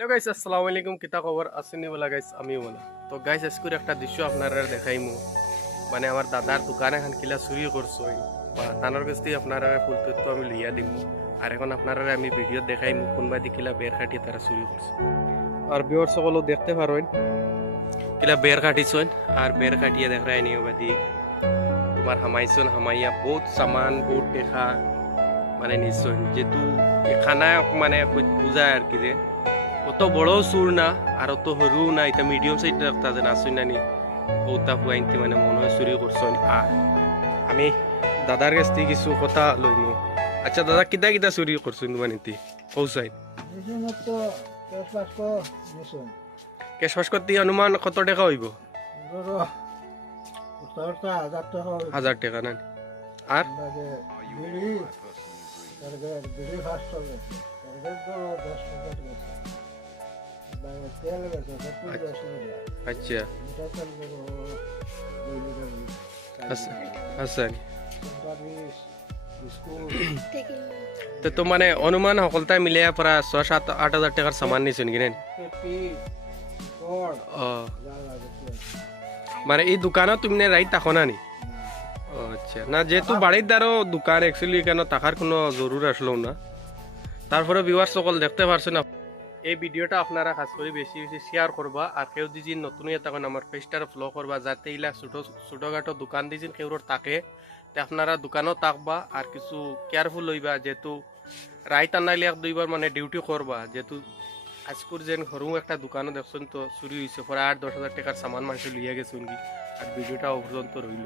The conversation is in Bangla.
হ্যালো গাইস, আসসালামু আলাইকুম। কিতা খবর আসেনি বলা গাইস, আমি বলা। তো গাইস আজকের একটা দৃশ্য আপনারা দেখাইমু। মানে আমার দাদার দোকান এখন কিলা চুরি করছো বা তানোর কাছ থেকে আপনারা ফুল তথ্য আমি লইয়া দিমু। আর এখন আপনারা আমি ভিডিও দেখাইমু কোনবা দি কিলা বের খাটিয়ে তারা চুরি করছে। আর বিওর সকল দেখতে পারেন কিলা বের খাটিছন আর বের খাটিয়ে দেখাই নিও বাদি তোমার হামাইছন হামাইয়া বহুত সামান বহুত দেখা মানে নিশ্চয় যেহেতু খানা মানে বুঝায় আর কি যে অত বড় সুর না আর অত সরু না, এটা মিডিয়াম সাইজ রাখতা যেন আসুন নানি ওটা হুয়াইনতে মানে মনে হয় চুরি করছেন। আর আমি দাদার কাছ থেকে কিছু কথা লইমু। আচ্ছা দাদা, কিতা কিতা চুরি করছেন মানে কৌসাই কেশ ফাঁস করতে অনুমান কত টাকা হইব? 1000 টাকা না? আর আচ্ছা আচ্ছা তো মানে অনুমান সকলটাই মিলে প্রায় 6-7-8 হাজার টাকার সামান নিছেন কিনেন? মানে এই দোকানত তুমি রাইট থাকো না নি? আচ্ছা না, যেহেতু বাড়ির দ্বারও দোকান অ্যাকচুয়ালি কেন থাকার কোনো জরুর আসলো না। তারপরে ভিউয়ার সকল দেখতে পারছেন এই ভিডিওটা আপনারা খাস করে বেশি বেশি শেয়ার করবা। আর কেউ যদি নতুন তখন আমার পেজটার ফলো করবা, যাতে ইলা ছোটখাটো দোকান দিয়েছেন কেউর তাকে তে আপনারা দোকানও থাকবা আর কিছু কেয়ারফুল হইবা। যেহেতু রাইত আনাইলে 1-2বার মানে ডিউটি করবা, যেহেতু আজকুর যেন ঘরও একটা দোকানও দেখছেন তো চুরি হয়েছে প্রায় 8-10 হাজার টাকার সামান মানুষ লিয়ে গেছেন কি। আর ভিডিওটা পর্যন্ত রইল।